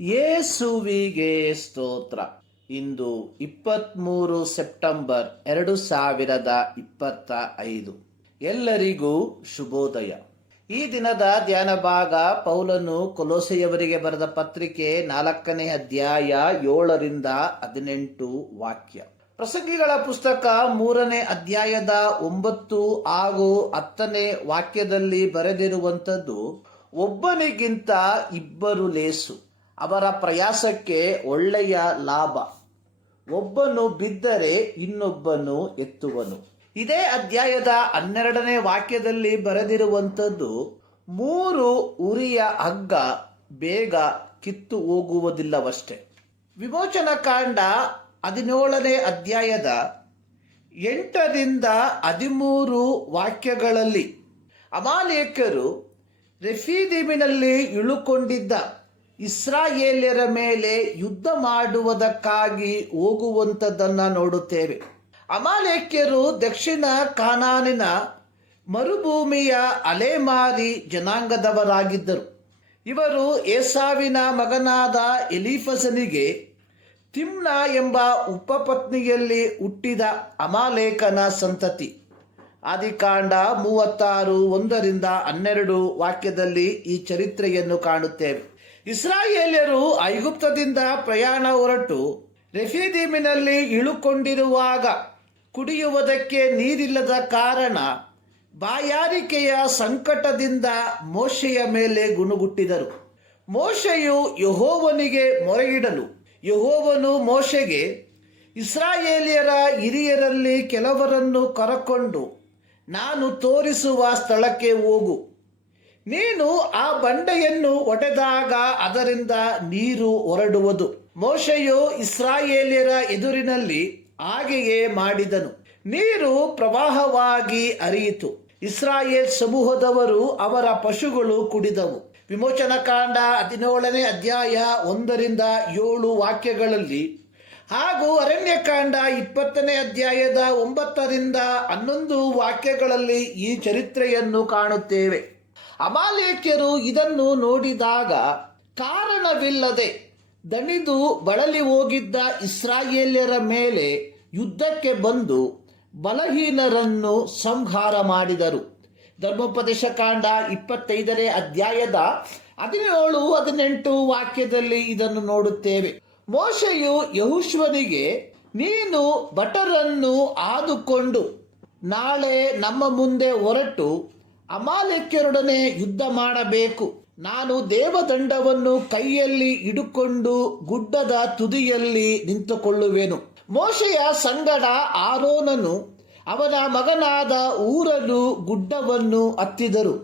ಯೇಸುವಿಗೆ ಸ್ತೋತ್ರ. ಇಂದು 23 ಸೆಪ್ಟೆಂಬರ್ 2025. ಎಲ್ಲರಿಗೂ ಶುಭೋದಯ. ಈ ದಿನದ ಧ್ಯಾನ ಭಾಗ ಪೌಲನು ಕೊಲೊಸೆಯವರಿಗೆ ಬರೆದ ಪತ್ರಿಕೆ 4ನೇ ಅಧ್ಯಾಯ 7ರಿಂದ 18 ವಾಕ್ಯ. ಪ್ರಸಂಗಿಗಳ ಪುಸ್ತಕ 3ನೇ ಅಧ್ಯಾಯದ 9 ಹಾಗೂ 10ನೇ ವಾಕ್ಯದಲ್ಲಿ ಬರೆದಿರುವಂಥದ್ದು, ಒಬ್ಬನಿಗಿಂತ ಇಬ್ಬರು ಲೇಸು, ಅವರ ಪ್ರಯಾಸಕ್ಕೆ ಒಳ್ಳೆಯ ಲಾಭ. ಒಬ್ಬನು ಬಿದ್ದರೆ ಇನ್ನೊಬ್ಬನು ಎತ್ತುವನು. ಇದೇ ಅಧ್ಯಾಯದ 12ನೇ ವಾಕ್ಯದಲ್ಲಿ ಬರೆದಿರುವಂಥದ್ದು, 3 ಉರಿಯ ಹಗ್ಗ ಬೇಗ ಕಿತ್ತು ಹೋಗುವುದಿಲ್ಲವಷ್ಟೇ. ವಿಮೋಚನ ಕಾಂಡ 17ನೇ ಅಧ್ಯಾಯದ 8ರಿಂದ 13 ವಾಕ್ಯಗಳಲ್ಲಿ ಅಮಾಲೇಕ್ಯರು ರೆಫೀದೀಮಿನಲ್ಲಿ ಇಳುಕೊಂಡಿದ್ದ ಇಸ್ರಾಯೇಲ್ಯರ ಮೇಲೆ ಯುದ್ಧ ಮಾಡುವುದಕ್ಕಾಗಿ ಹೋಗುವಂಥದ್ದನ್ನು ನೋಡುತ್ತೇವೆ. ಅಮಾಲೇಕ್ಯರು ದಕ್ಷಿಣ ಕಾನಾನಿನ ಮರುಭೂಮಿಯ ಅಲೆಮಾರಿ ಜನಾಂಗದವರಾಗಿದ್ದರು. ಇವರು ಏಸಾವಿನ ಮಗನಾದ ಎಲೀಫಸನಿಗೆ ತಿಮ್ನ ಎಂಬ ಉಪಪತ್ನಿಯಲ್ಲಿ ಹುಟ್ಟಿದ ಅಮಾಲೇಕನ ಸಂತತಿ. ಆದಿಕಾಂಡ 36 1ರಿಂದ 12 ವಾಕ್ಯದಲ್ಲಿ ಈ ಚರಿತ್ರೆಯನ್ನು ಕಾಣುತ್ತೇವೆ. ಇಸ್ರಾಯೇಲ್ಯರು ಐಗುಪ್ತದಿಂದ ಪ್ರಯಾಣ ಹೊರಟು ರೆಫೀದೀಮಿನಲ್ಲಿ ಇಳುಕೊಂಡಿರುವಾಗ ಕುಡಿಯುವುದಕ್ಕೆ ನೀರಿಲ್ಲದ ಕಾರಣ ಬಾಯಾರಿಕೆಯ ಸಂಕಟದಿಂದ ಮೋಶೆಯ ಮೇಲೆ ಗುಣುಗುಟ್ಟಿದರು. ಮೋಶೆಯು ಯೆಹೋವನಿಗೆ ಮೊರೆಯಿಡಲು ಯೆಹೋವನು ಮೋಶೆಗೆ, ಇಸ್ರಾಯೇಲ್ಯರ ಹಿರಿಯರಲ್ಲಿ ಕೆಲವರನ್ನು ಕರಕೊಂಡು ನಾನು ತೋರಿಸುವ ಸ್ಥಳಕ್ಕೆ ಹೋಗು. ನೀನು ಆ ಬಂಡೆಯನ್ನು ಒಡೆದಾಗ ಅದರಿಂದ ನೀರು ಹೊರಡುವುದು. ಮೋಶೆಯು ಇಸ್ರಾಯೇಲ್ಯರ ಎದುರಿನಲ್ಲಿ ಹಾಗೆಯೇ ಮಾಡಿದನು. ನೀರು ಪ್ರವಾಹವಾಗಿ ಹರಿಯಿತು. ಇಸ್ರಾಯೇಲ್ ಸಮೂಹದವರು ಅವರ ಪಶುಗಳು ಕುಡಿದವು. ವಿಮೋಚನ ಕಾಂಡ 17ನೇ ಅಧ್ಯಾಯ 1ರಿಂದ 7 ವಾಕ್ಯಗಳಲ್ಲಿ ಹಾಗೂ ಅರಣ್ಯಕಾಂಡ 20ನೇ ಅಧ್ಯಾಯದ 9ರಿಂದ 11 ವಾಕ್ಯಗಳಲ್ಲಿ ಈ ಚರಿತ್ರೆಯನ್ನು ಕಾಣುತ್ತೇವೆ. ಅಮಾಲೇಕ್ಯರು ಇದನ್ನು ನೋಡಿದಾಗ ಕಾರಣವಿಲ್ಲದೆ ದಣಿದು ಬಳಲಿ ಹೋಗಿದ್ದ ಇಸ್ರಾಯೇಲ್ಯರ ಮೇಲೆ ಯುದ್ಧಕ್ಕೆ ಬಂದು ಬಲಹೀನರನ್ನು ಸಂಹಾರ ಮಾಡಿದರು. ಧರ್ಮೋಪದೇಶ ಕಾಂಡ 25ನೇ ಅಧ್ಯಾಯದ 17-18 ವಾಕ್ಯದಲ್ಲಿ ಇದನ್ನು ನೋಡುತ್ತೇವೆ. ಮೋಶೆಯು ಯೆಹೋಶುವನಿಗೆ, ನೀನು ಭಟರನ್ನು ಆದುಕೊಂಡು ನಾಳೆ ನಮ್ಮ ಮುಂದೆ ಹೊರಟು ಅಮಾಲೇಕ್ಯರೊಡನೆ ಯುದ್ಧ ಮಾಡಬೇಕು. ನಾನು ದೇವದಂಡವನ್ನು ಕೈಯಲ್ಲಿ ಹಿಡುಕೊಂಡು ಗುಡ್ಡದ ತುದಿಯಲ್ಲಿ ನಿಂತುಕೊಳ್ಳುವೆನು. ಮೋಶೆಯ ಸಂಗಡ ಆರೋನನು ಅವನ ಮಗನಾದ ಊರನು ಗುಡ್ಡವನ್ನು ಹತ್ತಿದರು.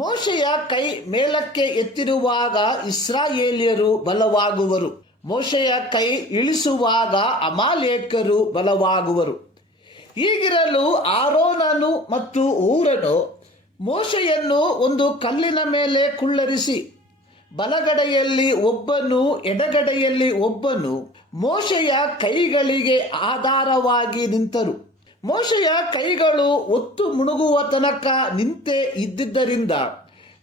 ಮೋಶೆಯ ಕೈ ಮೇಲಕ್ಕೆ ಎತ್ತಿರುವಾಗ ಇಸ್ರಾಯೇಲ್ಯರು ಬಲವಾಗುವರು. ಮೋಶೆಯ ಕೈ ಇಳಿಸುವಾಗ ಅಮಾಲೇಕ್ಯರು ಬಲವಾಗುವರು. ಹೀಗಿರಲು ಆರೋನನು ಮತ್ತು ಊರನು ಮೋಶೆಯನ್ನು ಒಂದು ಕಲ್ಲಿನ ಮೇಲೆ ಕುಳ್ಳರಿಸಿ ಬಲಗಡೆಯಲ್ಲಿ ಒಬ್ಬನು ಎಡಗಡೆಯಲ್ಲಿ ಒಬ್ಬನು ಮೋಶೆಯ ಕೈಗಳಿಗೆ ಆಧಾರವಾಗಿ ನಿಂತರು. ಮೋಶೆಯ ಕೈಗಳು ಒತ್ತು ಮುಣುಗುವ ತನಕ ನಿಂತೇ ಇದ್ದಿದ್ದರಿಂದ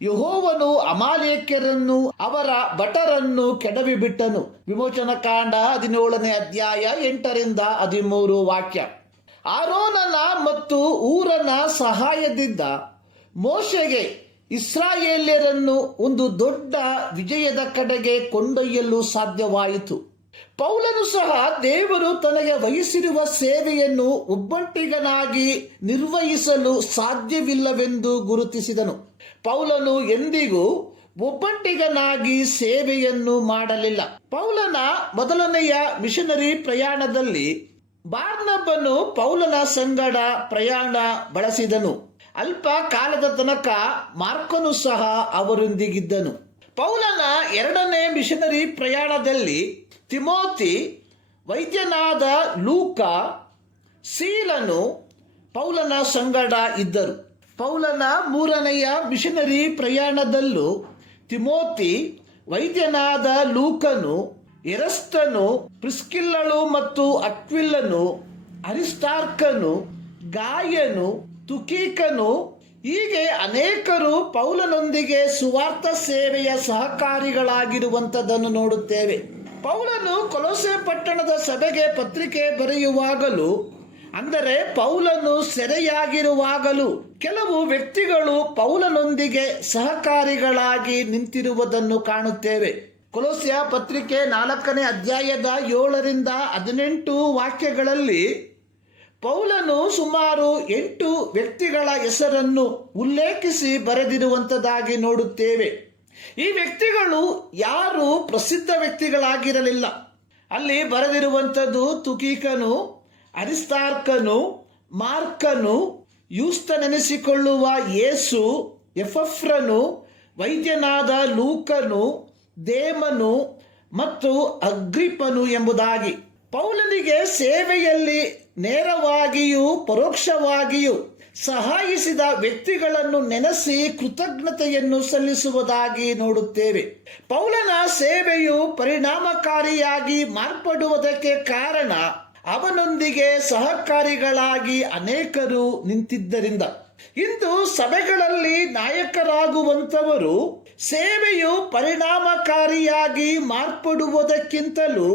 ಯೆಹೋವನು ಅಮಾಲೇಕ್ಯರನ್ನು ಅವರ ಭಟರನ್ನು ಕೆಡವಿಬಿಟ್ಟನು. ವಿಮೋಚನ ಕಾಂಡ 17ನೇ ಅಧ್ಯಾಯ 8ರಿಂದ 13 ವಾಕ್ಯ. ಆರೋನನ ಮತ್ತು ಊರನ ಸಹಾಯದಿಂದ ಮೋಶೆಗೆ ಇಸ್ರಾಯೇಲ್ಯರನ್ನು ಒಂದು ದೊಡ್ಡ ವಿಜಯದ ಕಡೆಗೆ ಕೊಂಡೊಯ್ಯಲು ಸಾಧ್ಯವಾಯಿತು. ಪೌಲನು ಸಹ ದೇವರು ತನಗೆ ವಹಿಸಿರುವ ಸೇವೆಯನ್ನು ಒಬ್ಬಂಟಿಗನಾಗಿ ನಿರ್ವಹಿಸಲು ಸಾಧ್ಯವಿಲ್ಲವೆಂದು ಗುರುತಿಸಿದನು. ಪೌಲನು ಎಂದಿಗೂ ಒಬ್ಬಂಟಿಗನಾಗಿ ಸೇವೆಯನ್ನು ಮಾಡಲಿಲ್ಲ. ಪೌಲನ ಮೊದಲನೆಯ ಮಿಷನರಿ ಪ್ರಯಾಣದಲ್ಲಿ ಬಾರ್ನಬನು ಪೌಲನ ಸಂಗಡ ಪ್ರಯಾಣ ಬಳಸಿದನು. ಅಲ್ಪ ಕಾಲದ ತನಕ ಮಾರ್ಕನು ಸಹ ಅವರೊಂದಿಗಿದ್ದನು. ಪೌಲನ 2ನೇ ಮಿಷನರಿ ಪ್ರಯಾಣದಲ್ಲಿ ತಿಮೋತಿ, ವೈದ್ಯನಾದ ಲೂಕ, ಸೀಲನು ಪೌಲನ ಸಂಗಡ ಇದ್ದರು. ಪೌಲನ 3ನೆಯ ಮಿಷನರಿ ಪ್ರಯಾಣದಲ್ಲೂ ತಿಮೋತಿ, ವೈದ್ಯನಾದ ಲೂಕನು, ಎರಸ್ತನು, ಪ್ರಿಸ್ಕಿಲ್ಲಳು ಮತ್ತು ಅಕ್ವಿಲನು, ಅರಿಸ್ಟಾರ್ಕನು, ಗಾಯನು, ತುಕೀಕನು, ಹೀಗೆ ಅನೇಕರು ಪೌಲನೊಂದಿಗೆ ಸುವಾರ್ಥ ಸೇವೆಯ ಸಹಕಾರಿಗಳಾಗಿರುವಂಥದ್ದನ್ನು ನೋಡುತ್ತೇವೆ. ಪೌಲನು ಕೊಲೊಸೆ ಪಟ್ಟಣದ ಸಭೆಗೆ ಪತ್ರಿಕೆ ಬರೆಯುವಾಗಲೂ, ಅಂದರೆ ಪೌಲನು ಸೆರೆಯಾಗಿರುವಾಗಲೂ ಕೆಲವು ವ್ಯಕ್ತಿಗಳು ಪೌಲನೊಂದಿಗೆ ಸಹಕಾರಿಗಳಾಗಿ ನಿಂತಿರುವುದನ್ನು ಕಾಣುತ್ತೇವೆ. ಕೊಲೊಸ್ಯ ಪತ್ರಿಕೆ 4ನೇ ಅಧ್ಯಾಯದ 7ರಿಂದ 18 ವಾಕ್ಯಗಳಲ್ಲಿ ಪೌಲನು ಸುಮಾರು 8 ವ್ಯಕ್ತಿಗಳ ಹೆಸರನ್ನು ಉಲ್ಲೇಖಿಸಿ ಬರೆದಿರುವಂಥದ್ದಾಗಿ ನೋಡುತ್ತೇವೆ. ಈ ವ್ಯಕ್ತಿಗಳು ಯಾರು ಪ್ರಸಿದ್ಧ ವ್ಯಕ್ತಿಗಳಾಗಿರಲಿಲ್ಲ. ಅಲ್ಲಿ ಬರೆದಿರುವಂಥದ್ದು ತುಕೀಕನು, ಅರಿಸ್ತಾರ್ಕನು, ಮಾರ್ಕನು, ಯೂಸ್ತನೆನಿಸಿಕೊಳ್ಳುವ ಯೇಸು, ಎಫಫ್ರನು, ವೈದ್ಯನಾದ ಲೂಕನು, ದೇಮನು ಮತ್ತು ಅಗ್ರಿಪನು ಎಂಬುದಾಗಿ ಪೌಲನಿಗೆ ಸೇವೆಯಲ್ಲಿ ನೇರವಾಗಿಯೂ ಪರೋಕ್ಷವಾಗಿಯೂ ಸಹಾಯಿಸಿದ ವ್ಯಕ್ತಿಗಳನ್ನು ನೆನೆಸಿ ಕೃತಜ್ಞತೆಯನ್ನು ಸಲ್ಲಿಸುವುದಾಗಿ ನೋಡುತ್ತೇವೆ. ಪೌಲನ ಸೇವೆಯು ಪರಿಣಾಮಕಾರಿಯಾಗಿ ಮಾರ್ಪಡುವುದಕ್ಕೆ ಕಾರಣ ಅವನೊಂದಿಗೆ ಸಹಕಾರಿಗಳಾಗಿ ಅನೇಕರು ನಿಂತಿದ್ದರಿಂದ. ಇಂದು ಸಭೆಗಳಲ್ಲಿ ನಾಯಕರಾಗುವಂಥವರು ಸೇವೆಯು ಪರಿಣಾಮಕಾರಿಯಾಗಿ ಮಾರ್ಪಡುವುದಕ್ಕಿಂತಲೂ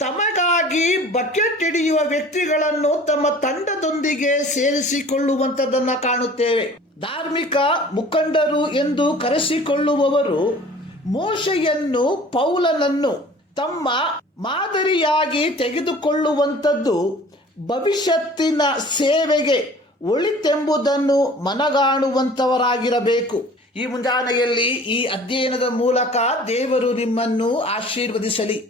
ತಮಗಾಗಿ ಬಕೆಟ್ ಹಿಡಿಯುವ ವ್ಯಕ್ತಿಗಳನ್ನು ತಮ್ಮ ತಂಡದೊಂದಿಗೆ ಸೇರಿಸಿಕೊಳ್ಳುವಂಥದ್ದನ್ನು ಕಾಣುತ್ತೇವೆ. ಧಾರ್ಮಿಕ ಮುಖಂಡರು ಎಂದು ಕರೆಸಿಕೊಳ್ಳುವವರು ಮೋಶೆಯನ್ನು, ಪೌಲನನ್ನು ತಮ್ಮ ಮಾದರಿಯಾಗಿ ತೆಗೆದುಕೊಳ್ಳುವಂಥದ್ದು ಭವಿಷ್ಯತ್ತಿನ ಸೇವೆಗೆ ಒಳಿತೆಂಬುದನ್ನು ಮನಗಾಣುವಂಥವರಾಗಿರಬೇಕು. ಈ ಮುಂಜಾನೆಯಲ್ಲಿ ಈ ಅಧ್ಯಯನದ ಮೂಲಕ ದೇವರು ನಿಮ್ಮನ್ನು ಆಶೀರ್ವದಿಸಲಿ.